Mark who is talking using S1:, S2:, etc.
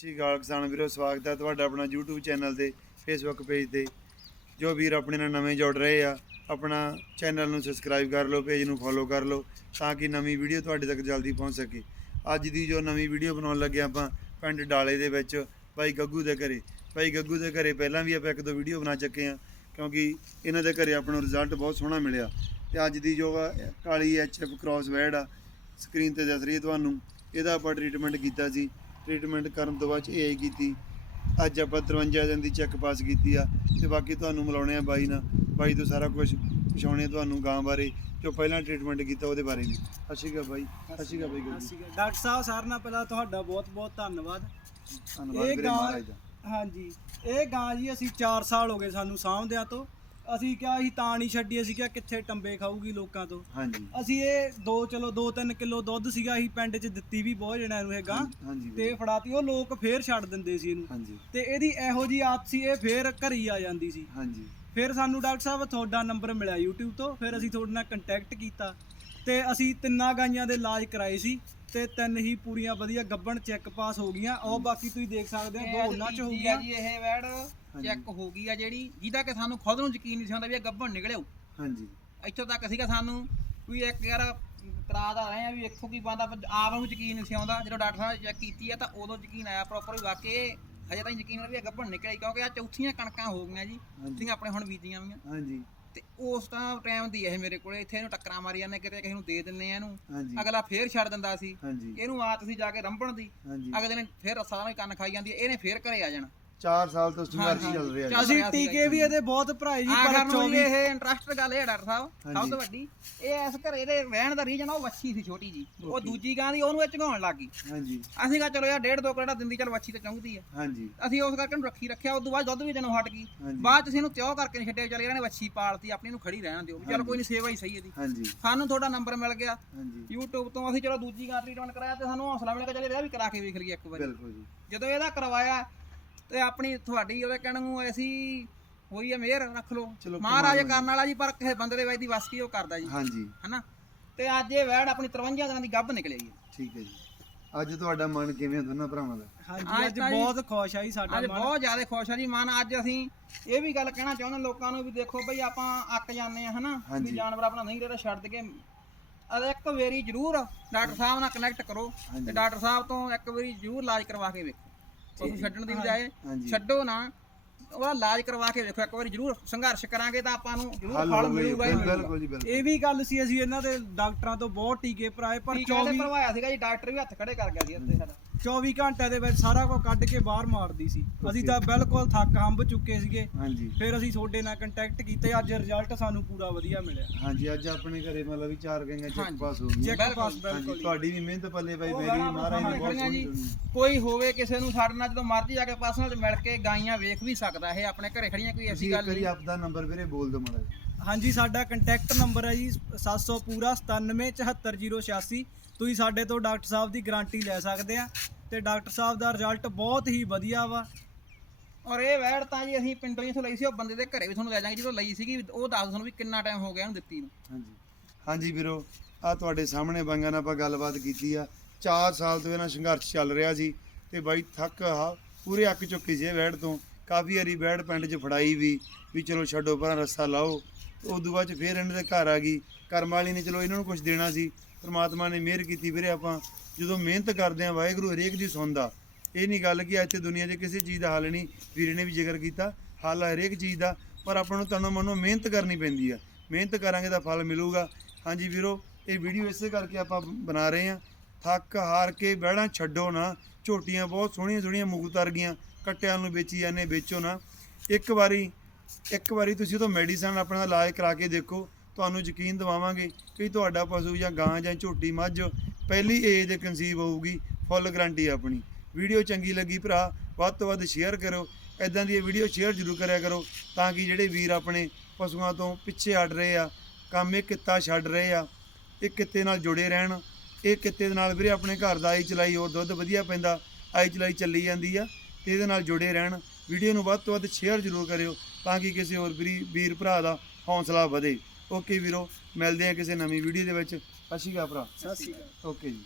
S1: ਸ਼੍ਰੀ ਅਕਾਲ ਕਿਸਾਨ ਵੀਰੋ, ਸਵਾਗਤ ਹੈ ਤੁਹਾਡਾ ਆਪਣਾ YouTube ਚੈਨਲ ਤੇ, Facebook ਪੇਜ ਤੇ। ਜੋ ਵੀਰ ਆਪਣੇ ਨਾਲ ਨਵੇਂ ਜੁੜ ਰਹੇ ਆ, ਆਪਣਾ ਚੈਨਲ ਨੂੰ ਸਬਸਕ੍ਰਾਈਬ ਕਰ ਲਓ ਪੇਜ ਨੂੰ ਫੋਲੋ ਕਰ ਲਓ, ਤਾਂ ਕਿ ਨਵੀਂ ਵੀਡੀਓ ਤੁਹਾਡੇ ਤੱਕ ਜਲਦੀ ਪਹੁੰਚ ਸਕੇ। ਅੱਜ ਦੀ ਜੋ ਨਵੀਂ ਵੀਡੀਓ ਬਣਾਉਣ ਲੱਗੇ ਆਪਾਂ, ਪਿੰਡ ਡਾਲੇ ਦੇ ਵਿੱਚ ਭਾਈ ਗੱਗੂ ਦੇ ਘਰੇ। ਭਾਈ ਗੱਗੂ ਦੇ ਘਰੇ ਪਹਿਲਾਂ ਵੀ ਆਪਾਂ ਇੱਕ ਦੋ ਵੀਡੀਓ ਬਣਾ ਚੱਕੇ ਆ ਕਿਉਂਕਿ ਇਹਨਾਂ ਦੇ ਘਰੇ ਆਪਾਂ ਨੂੰ ਰਿਜ਼ਲਟ ਬਹੁਤ ਸੋਹਣਾ ਮਿਲਿਆ। ਤੇ ਅੱਜ ਦੀ ਜੋ ਵਾ ਕਾਲੀ ਐਚਐਫ ਕ੍ਰਾਸ ਵੈਡ ਆ ਸਕਰੀਨ ਤੇ ਦਿਸ ਰਹੀ ਤੁਹਾਨੂੰ, ਇਹਦਾ ਆਪਾਂ ਟ੍ਰੀਟਮੈਂਟ ਕੀਤਾ ਸੀ। ਟ੍ਰੀਟਮੈਂਟ ਕਰਨ ਤੋਂ ਬਾਅਦ ਏਆਈ ਕੀਤੀ। ਅੱਜ ਆਪਾਂ 53 ਦਿਨ ਦੀ ਚੈੱਕ ਪਾਸ ਕੀਤੀ ਆ ਤੇ ਬਾਕੀ ਤੁਹਾਨੂੰ ਮਿਲਾਉਣੇ ਆ ਬਾਈ ਨਾਲ। ਬਾਈ ਤੋਂ ਸਾਰਾ ਕੁਝ ਪੁਛਾਉਣੇ ਤੁਹਾਨੂੰ ਗਾਂ ਬਾਰੇ ਜੋ ਪਹਿਲਾਂ ਟ੍ਰੀਟਮੈਂਟ ਕੀਤਾ ਉਹਦੇ ਬਾਰੇ ਵੀ। ਅਕਾਲ ਬਾਈ। ਅਕਾਲ ਬਾਈ।
S2: ਡਾਕਟਰ ਸਾਹਿਬ ਸਾਰਿਆਂ ਨਾਲ ਪਹਿਲਾਂ ਤੁਹਾਡਾ ਬਹੁਤ-ਬਹੁਤ ਧੰਨਵਾਦ।
S1: ਧੰਨਵਾਦ
S2: ਇਹ
S1: ਵੀਰੇ
S2: ਗਾਂ
S1: ਮਹਾਰਾਜ ਦਾ।
S2: ਹਾਂਜੀ। ਇਹ ਗਾਂ ਜੀ ਅਸੀਂ 4 ਸਾਲ ਹੋ ਗਏ ਸਾਨੂੰ ਸਾਂਭਦਿਆਂ ਤੋਂ। ਅਸੀਂ ਕਿਹਾ ਅਸੀਂ ਤਾਂ ਨਹੀਂ ਛੱਡੀ ਅਸੀਂ ਕਿਹਾ ਕਿੱਥੇ ਟੰਬੇ ਖਾਊਗੀ ਲੋਕਾਂ ਤੋਂ।
S1: ਹਾਂਜੀ।
S2: ਅਸੀਂ ਇਹ ਦੋ ਚਲੋ 2-3 ਕਿਲੋ ਦੁੱਧ ਸੀਗਾ ਅਸੀਂ ਪਿੰਡ 'ਚ ਦਿੱਤੀ ਵੀ ਬਹੁਤ ਜਣਿਆਂ ਨੂੰ ਇਹ ਗਾਂ
S1: ਹਾਂਜੀ
S2: ਤੇ ਫੜਾਤੀ ਉਹ ਲੋਕ ਫੇਰ ਛੱਡ ਦਿੰਦੇ ਸੀ ਇਹਨੂੰ। ਤੇ ਇਹਦੀ ਇਹੋ ਜੀ ਆਦਤ ਸੀ ਇਹ ਫੇਰ ਘਰ ਆ ਜਾਂਦੀ ਸੀ।
S1: ਹਾਂਜੀ।
S2: ਫਿਰ ਸਾਨੂੰ ਡਾਕਟਰ ਸਾਹਿਬ ਤੁਹਾਡਾ ਨੰਬਰ ਮਿਲਿਆ YouTube ਤੋਂ ਫਿਰ ਅਸੀਂ ਤੁਹਾਡੇ ਨਾਲ ਕੰਟੈਕਟ ਕੀਤਾ ਤੇ ਅਸੀਂ ਤਿੰਨਾਂ ਗਾਈਆਂ ਦੇ ਇਲਾਜ ਕਰਾਏ ਸੀ ਤੇ ਤਿੰਨ ਹੀ ਪੂਰੀਆਂ ਵਧੀਆ ਗੱਬਣ ਚੈੱਕ ਪਾਸ ਹੋ ਗਈਆਂ ਉਹ ਬਾਕੀ ਤੁਸੀਂ ਦੇਖ ਸਕਦੇ ਹੋ ਦੋ ਉਹਨਾਂ ਚ ਹੋ ਗਈਆਂ।
S3: ਜੀ ਇਹ ਵੈੜ ਚੈੱਕ ਹੋ ਗਈ ਆ ਜਿਹੜੀ ਜਿਹਦਾ ਕਿ ਸਾਨੂੰ ਖੁਦ ਨੂੰ ਯਕੀਨ ਨਹੀਂ ਸੀ ਹੁੰਦਾ ਵੀ ਇਹ ਗੱਭਣ ਨਿਕਲਿਓ
S1: ਹਾਂਜੀ।
S3: ਇੱਥੋਂ ਤੱਕ ਸੀਗਾ ਸਾਨੂੰ ਕੋਈ ਇੱਕ ਯਾਰ ਤਰਾ ਦਾ ਰਹੇ ਆ ਵੀ ਵੇਖੋ ਕੀ ਬੰਦਾ ਆਪ ਨੂੰ ਯਕੀਨ ਨਹੀਂ ਸੀ ਆਉਂਦਾ। ਜਦੋਂ ਡਾਕਟਰ ਸਾਹਿਬ ਚੈੱਕ ਕੀਤੀ ਆ ਤਾਂ ਉਦੋਂ ਯਕੀਨ ਆਇਆ ਪ੍ਰੋਪਰ ਵੀ ਵਾਕਈ ਹਜੇ ਤਾਂ ਯਕੀਨ ਨਹੀਂ ਵੀ ਇਹ ਗੱਭਣ ਨਿਕਲੀ ਕਿਉਂਕਿ ਆ ਚੌਥੀਆਂ ਕਣਕਾਂ ਹੋ ਗਈਆਂ ਜੀ
S1: ਹਾਂਜੀ।
S3: ਜਿਹੜੀਆਂ ਆਪਣੇ ਹੁਣ ਬੀਜੀਆਂ ਹੋਈਆਂ।
S1: ਹਾਂਜੀ।
S3: ਤੇ ਉਸ ਤਾਂ ਟਾਈਮ ਦੀ ਇਹ ਮੇਰੇ ਕੋਲੇ ਇੱਥੇ ਇਹਨੂੰ ਟੱਕਰਾਂ ਮਾਰੀ ਜਾਂਦੇ ਕਿਤੇ ਕਿਸੇ ਨੂੰ ਦੇ ਦਿੰਨੇ ਆ ਇਹਨੂੰ।
S1: ਹਾਂਜੀ।
S3: ਅਗਲਾ ਫੇਰ ਛੱਡ ਦਿੰਦਾ ਸੀ।
S1: ਹਾਂਜੀ।
S3: ਇਹਨੂੰ ਆਤ ਸੀ ਜਾ ਕੇ ਰੰਭਣ ਦੀ।
S1: ਹਾਂਜੀ।
S3: ਅਗਲੇ ਦਿਨ ਫੇਰ ਰੱਸਾ ਨਾਲ ਹੀ ਕੰਨ ਖਾਈ ਜਾਂਦੀ ਹੈ ਇਹਨੇ ਫੇਰ ਘਰੇ ਆ ਜਾਣਾ।
S1: 4 ਸਾਲ ਤੋਂ ਸੰਘਰਸ਼
S3: ਹਾਂ,
S1: ਚੱਲ ਰਿਹਾ ਜੀ।
S2: ਅਸੀਂ ਟੀਕੇ ਵੀ ਇਹਦੇ ਬਹੁਤ ਭਰਾਏ ਜੀ ਪਰ
S3: ਆਖਰ ਨੂੰ
S2: 24
S3: ਇਹ ਇੰਟਰਸਟ ਗੱਲ ਆ ਡਾਕਟਰ ਸਾਹਿਬ ਸਭ। ਤੋਂ ਵੱਡੀ। ਇਹ ਇਸ ਘਰੇ ਦੇ ਰਹਿਣ ਦਾ ਰੀਜਨ ਉਹ ਵੱਛੀ ਸੀ ਛੋਟੀ ਜੀ। ਉਹ. ਦੂਜੀ ਗਾਂ ਦੀ ਉਹਨੂੰ ਇਹ ਝਗਾਉਣ ਲੱਗ ਗਈ।
S1: ਹਾਂਜੀ।
S3: ਅਸੀਂ ਕਹਾ ਚਲੋ ਯਾਰ ਡੇਢ ਦੋ ਕਿਲੋ ਦਿੰਦੀ ਚਲ ਵੱਛੀ ਤੇ ਚਾਹੁੰਦੀ ਆ।
S1: ਹਾਂਜੀ।
S3: ਅਸੀਂ ਉਸ ਕਰਕੇ ਨੂੰ ਰੱਖੀ ਰੱਖਿਆ ਉਸ ਤੋਂ ਬਾਅਦ ਦੁੱਧ ਵੀ ਜਨੋਂ ਹਟ ਗਈ। ਬਾਅਦ ਚ ਅਸੀਂ ਇਹਨੂੰ ਤਿਉ ਕਰਕੇ ਨਹੀਂ ਛੱਡਿਆ ਚਲ ਇਹਨਾਂ ਨੇ ਵੱਛੀ ਪਾਲਤੀ ਆਪਣੀ ਨੂੰ ਖੜੀ ਰਹਿਣ ਦਿਓ। ਵੀ ਚਲ। ਕੋਈ ਨਹੀਂ ਸੇਵਾ ਹੀ ਸਹੀ ਇਹਦੀ।
S1: ਹਾਂਜੀ।
S3: ਸਾਨੂੰ ਤੁਹਾਡਾ ਨੰਬਰ ਮਿਲ ਗਿਆ।
S1: ਹਾਂਜੀ।
S3: YouTube ਤੋਂ ਅਸੀਂ ਚਲੋ ਦੂਜੀ ਗਾਂ ਟ੍ਰੀਟਮੈਂਟ ਕਰਾਇਆ ਤੇ ਸਾਨੂੰ ਹੌਸਲਾ ਮਿਲ ਗਿਆ ਚਲ ਇਹਦਾ ਵੀ ਕਰਾ ਕੇ ਵੇਖ ਲਈਏ ਇੱਕ ਵਾਰੀ।
S1: ਬਿਲਕੁਲ ਜੀ।
S3: ਜਦੋਂ ਇਹਦਾ ਕਰਵਾਇਆ ਤੇ ਆਪਣੀ ਤੁਹਾਡੀ ਉਹਦੇ ਕਹਿਣ ਨੂੰ ਐਸੀ ਹੋਈ ਹੈ ਮਿਹਰ ਰੱਖ
S1: ਚਲੋ
S3: ਮਹਾਰਾਜ ਕਰਨ ਵਾਲਾ ਜੀ ਪਰ ਕਿਸੇ ਬੰਦੇ ਦੇ ਵਿੱਚ ਦੀ ਵਸ ਕੀ ਉਹ ਕਰਦਾ ਜੀ।
S1: ਹਾਂਜੀ।
S3: ਹਨਾ? ਤੇ ਅੱਜ ਇਹ ਵੈੜ ਆਪਣੀ 53 ਦਿਨਾਂ ਦੀ ਗੱਭ ਨਿਕਲੇ ਜੀ।
S1: ਠੀਕ ਹੈ ਜੀ। ਅੱਜ ਤੁਹਾਡਾ ਮਨ ਕਿਵੇਂ ਦੋਨਾਂ ਭਰਾਵਾਂ ਦਾ?
S2: ਹਾਂਜੀ
S3: ਅੱਜ
S2: ਅੱਜ
S3: ਤਾਂ ਜੀ-
S2: ਬਹੁਤ ਖੁਸ਼ ਆ ਜੀ ਸਾਡਾ
S3: ਅੱਜ
S2: ਮਨ।
S3: ਬਹੁਤ ਜ਼ਿਆਦਾ ਖੁਸ਼ ਆ ਜੀ ਮਨ। ਅੱਜ ਅਸੀਂ ਇਹ ਵੀ ਗੱਲ ਕਹਿਣਾ ਚਾਹੁੰਦੇ ਲੋਕਾਂ ਨੂੰ ਵੀ ਦੇਖੋ ਬਈ ਆਪਾਂ ਅੱਕ ਜਾਂਦੇ ਆ ਹਨਾ?
S1: ਹਾਂਜੀ।
S3: ਵੀ ਜਾਨਵਰ ਆਪਣਾ ਨਹੀਂ ਰਿਹਾ ਛੱਡ ਕੇ। ਅਰੇ ਇੱਕ ਵਾਰੀ ਜ਼ਰੂਰ ਡਾਕਟਰ ਸਾਹਿਬ ਨਾਲ ਕਨੈਕਟ ਕਰੋ।
S1: ਹਾਂਜੀ।
S3: ਤੇ ਡਾਕਟਰ ਸਾਹਿਬ ਤੋਂ ਇੱਕ ਵਾਰੀ ਜ਼ਰੂਰ ਇਲਾਜ ਕਰਵਾ ਕੇ ਵੇਖੋ। ਤੁਹਾਨੂੰ ਛੱਡਣ ਦੀ ਬਜਾਏ ਛੱਡੋ ਨਾ। ਉਹਦਾ ਇਲਾਜ ਕਰਵਾ ਕੇ ਵੇਖੋ ਇੱਕ ਵਾਰੀ ਜ਼ਰੂਰ ਸੰਘਰਸ਼ ਕਰਾਂਗੇ ਤਾਂ ਆਪਾਂ ਨੂੰ ਜ਼ਰੂਰ
S1: ਹੱਲ
S3: ਫਲ ਮਿਲੂਗਾ ਹੀ ਮਿਲੂਗਾ।
S1: ਬਿਲਕੁਲ ਜੀ ਬਿਲਕੁਲ।
S2: ਇਹ ਵੀ ਗੱਲ ਸੀ ਅਸੀਂ ਇਹਨਾਂ ਦੇ ਡਾਕਟਰਾਂ ਤੋਂ ਬਹੁਤ ਟੀਕੇ ਭਰਾਏ ਪਰ
S3: ਟੀਕੇ ਤੇ
S2: 24
S3: ਭਰਵਾਇਆ ਸੀਗਾ ਜੀ ਡਾਕਟਰ ਵੀ ਹੱਥ ਖੜੇ ਕਰ ਗਿਆ ਸੀ ਉੱਤੇ ਸਾਡਾ।
S2: 24 ਘੰਟਿਆਂ ਦੇ ਵਿੱਚ ਸਾਰਾ ਕੁਝ ਕੱਢ ਕੇ ਬਾਹਰ ਮਾਰਦੀ ਸੀ। ਅਸੀਂ ਤਾਂ ਬਿਲਕੁਲ ਥੱਕ ਹੰਬ ਚੁੱਕੇ ਸੀਗੇ।
S1: ਹਾਂਜੀ।
S2: ਫਿਰ ਅਸੀਂ ਤੁਹਾਡੇ ਨਾਲ ਕੰਟੈਕਟ ਕੀਤੇ ਅੱਜ ਰਿਜ਼ਲਟ ਸਾਨੂੰ ਪੂਰਾ ਵਧੀਆ ਮਿਲਿਆ।
S1: ਹਾਂਜੀ ਅੱਜ ਆਪਣੇ ਘਰੇ ਮਤਲਬ ਵੀ ਚਾਰ ਗਈਆਂ ਚੈੱਕ। ਪਾਸ ਹੋ ਗਈਆਂ।
S2: ਚੈੱਕ
S3: ਬਿਲਕੁਲ,
S2: ਪਾਸ
S1: ਹਾਂਜੀ
S2: ਬਿਲਕੁਲ
S1: ਤੁਹਾਡੀ ਵੀ ਮਿਹਨਤ ਪੱਲੇ ਬਾਈ
S3: ਉਹ
S1: ਮੇਰੀ ਵੀ
S3: ਗਾਣਾ
S1: ਮਹਾਰਾਜ ਨੇ ਬਹੁਤ
S3: ਖੜੀਆਂ ਜੀ।
S1: ਸੋਹਣੀ।
S3: ਕੋਈ ਹੋਵੇ ਕਿਸੇ ਨੂੰ ਸਾਡੇ ਨਾਲ ਜਦੋਂ ਮਰਜ਼ੀ ਜਾ ਕੇ ਪਰਸਨਲ ਮਿਲ ਕੇ ਗਾਈਆਂ ਵੇਖ ਵੀ ਸਕਦਾ ਇਹ ਆਪਣੇ ਘਰੇ ਖੜੀਆਂ ਕੋਈ
S1: ਤੁਸੀਂ
S3: ਐਸੀ
S1: ਇੱਕ
S3: ਗੱਲ
S1: ਵਾਰੀ
S3: ਨਹੀਂ।
S1: ਆਪਦਾ ਨੰਬਰ ਵੀਰੇ ਬੋਲ ਦਿਓ ਮਾੜਾ ਜਿਹਾ।
S2: ਹਾਂਜੀ ਸਾਡਾ ਕੰਟੈਕਟ ਨੰਬਰ ਹੈ ਜੀ 700 ਪੂਰਾ 97748086 ਤੁਸੀਂ ਸਾਡੇ ਤੋਂ ਡਾਕਟਰ ਸਾਹਿਬ ਦੀ ਗਾਰੰਟੀ ਲੈ ਸਕਦੇ ਆ ਤੇ ਡਾਕਟਰ ਸਾਹਿਬ ਦਾ ਰਿਜ਼ਲਟ ਬਹੁਤ ਹੀ ਵਧੀਆ ਵਾ।
S3: ਔਰ ਇਹ ਵੈੜ ਤਾਂ ਜੀ ਅਸੀਂ ਪਿੰਡੋਂ ਹੀ ਇੱਥੋਂ ਲਈ ਸੀ ਉਹ ਬੰਦੇ ਦੇ ਘਰੇ ਵੀ ਤੁਹਾਨੂੰ ਲੈ ਜਾਾਂਗੇ ਜਦੋਂ ਲਈ ਸੀਗੀ ਉਹ ਦੱਸ ਤੁਹਾਨੂੰ ਵੀ ਕਿੰਨਾ ਟਾਈਮ ਹੋ ਗਿਆ ਉਹਨੂੰ ਦਿੱਤੀ ਨੂੰ।
S1: ਹਾਂਜੀ। ਹਾਂਜੀ ਵੀਰੋ ਆ ਤੁਹਾਡੇ ਸਾਹਮਣੇ ਬੰਗਾਂ ਨਾਲ ਆਪਾਂ ਗੱਲਬਾਤ ਕੀਤੀ ਆ। 4 ਸਾਲ ਤੋਂ ਇਹਨਾਂ ਸੰਘਰਸ਼ ਚੱਲ ਰਿਹਾ ਸੀ ਤੇ ਬਾਈ ਥੱਕ ਆ ਪੂਰੇ ਅੱਕ ਚੁੱਕੀ ਸੀ ਇਹ ਵੈੜ ਤੋਂ। ਕਾਫੀ ਵਾਰੀ ਵੈੜ ਪਿੰਡ 'ਚ ਫੜਾਈ ਵੀ ਵੀ ਚਲੋ ਛੱਡੋ ਪਰਾਂ ਰਸਤਾ ਲਾਓ। ਉਦੋਂ ਬਾਅਦ 'ਚ ਫੇਰ ਇਹਨਾਂ ਦੇ ਘਰ ਆ ਗਈ। ਕਰਮ ਵਾਲੀ ਨੇ ਚਲੋ ਇਹਨਾਂ ਨੂੰ ਕੁਝ ਦੇਣਾ ਸੀ। ਪ੍ਰਮਾਤਮਾ ਨੇ ਮਿਹਰ ਕੀਤੀ ਵੀਰੇ ਆਪਾਂ। ਜਦੋਂ ਮਿਹਨਤ ਕਰਦੇ ਆ ਵਾਹਿਗੁਰੂ ਹਰੇਕ ਦੀ ਸੁਣਦਾ। ਇਹ ਨਹੀਂ ਗੱਲ ਕਿ ਇੱਥੇ ਦੁਨੀਆ 'ਚ ਕਿਸੇ ਚੀਜ਼ ਦਾ ਹੱਲ ਨਹੀਂ। ਵੀਰੇ ਨੇ ਵੀ ਜ਼ਿਕਰ ਕੀਤਾ, ਹੱਲ ਹਰੇਕ ਚੀਜ਼ ਦਾ। ਪਰ ਆਪਾਂ ਨੂੰ ਤਨੋਂ ਮਨੋਂ ਮਿਹਨਤ ਕਰਨੀ ਪੈਂਦੀ ਆ। ਮਿਹਨਤ ਕਰਾਂਗੇ ਤਾਂ ਫਲ ਮਿਲੂਗਾ। ਹਾਂਜੀ ਵੀਰੋ, ਇਹ ਵੀਡੀਓ ਇਸੇ ਕਰਕੇ ਆਪਾਂ ਬਣਾ ਰਹੇ ਆ ਥੱਕ ਹਾਰ ਕੇ ਬਹਿਣਾ ਛੱਡੋ ਨਾ। ਝੋਟੀਆਂ ਬਹੁਤ ਸੋਹਣੀਆਂ ਸੋਹਣੀਆਂ ਮੁਕਤ ਗਈਆਂ ਕੱਟਿਆਂ ਨੂੰ ਵੇਚੀ ਜਾਂਦੇ, ਵੇਚੋ ਨਾ। ਇੱਕ ਵਾਰੀ ਇੱਕ ਵਾਰੀ ਤੁਸੀਂ ਉਹ ਤੋਂ ਮੈਡੀਸਨ ਆਪਣਾ ਇਲਾਜ ਕਰਾ ਕੇ ਦੇਖੋ, ਤੁਹਾਨੂੰ ਯਕੀਨ ਦਿਵਾਵਾਂਗੇ ਕਿ ਤੁਹਾਡਾ ਪਸ਼ੂ ਜਾਂ ਗਾਂ ਜਾਂ ਝੋਟੀ ਮੱਝ ਪਹਿਲੀ ਏਜ ਦੇ ਕਨਸੀਵ ਹੋਊਗੀ ਫੁੱਲ ਗਰੰਟੀ ਆਪਣੀ। ਵੀਡੀਓ ਚੰਗੀ ਲੱਗੀ ਭਰਾ, ਵੱਧ ਤੋਂ ਵੱਧ ਸ਼ੇਅਰ ਕਰੋ ਐਦਾਂ ਦੀ ਵੀਡੀਓ ਸ਼ੇਅਰ ਜ਼ਰੂਰ ਕਰਿਆ ਕਰੋ, ਤਾਂ ਕਿ ਜਿਹੜੇ ਵੀਰ ਆਪਣੇ ਪਸ਼ੂਆਂ ਤੋਂ ਪਿੱਛੇ ਹਟ ਰਹੇ ਆ, ਕੰਮ ਇਹ ਕਿੱਤਾ ਛੱਡ ਰਹੇ ਆ, ਇਹ ਕਿੱਤੇ ਨਾਲ ਜੁੜੇ ਰਹਿਣ, ਇਹ ਕਿੱਤੇ ਦੇ ਨਾਲ ਵੀਰੇ ਆਪਣੇ ਘਰ ਦਾ ਆਈ ਚਲਾਈ ਹੋਰ ਦੁੱਧ ਵਧੀਆ ਪੈਂਦਾ, ਆਈ ਚਲਾਈ ਚੱਲੀ ਜਾਂਦੀ ਆ। ਤੇ ਇਹਦੇ ਨਾਲ ਜੁੜੇ ਰਹਿਣ। ਵੀਡੀਓ ਨੂੰ ਵੱਧ ਤੋਂ ਵੱਧ ਸ਼ੇਅਰ ਜ਼ਰੂਰ ਕਰਿਓ ਤਾਂ ਕਿ ਕਿਸੇ ਹੋਰ ਵੀਰੀ- ਵੀਰ ਭਰਾ ਦਾ ਹੌਸਲਾ ਵਧੇ। ਓਕੇ ਵੀਰੋ ਮਿਲਦੇ ਆ ਕਿਸੇ ਨਵੀਂ ਵੀਡੀਓ ਦੇ ਵਿੱਚ। ਸਤਿ ਸ਼੍ਰੀ ਅਕਾਲ ਭਰਾ।
S2: ਸਤਿ ਸ਼੍ਰੀ ਅਕਾਲ।
S1: ਓਕੇ ਜੀ।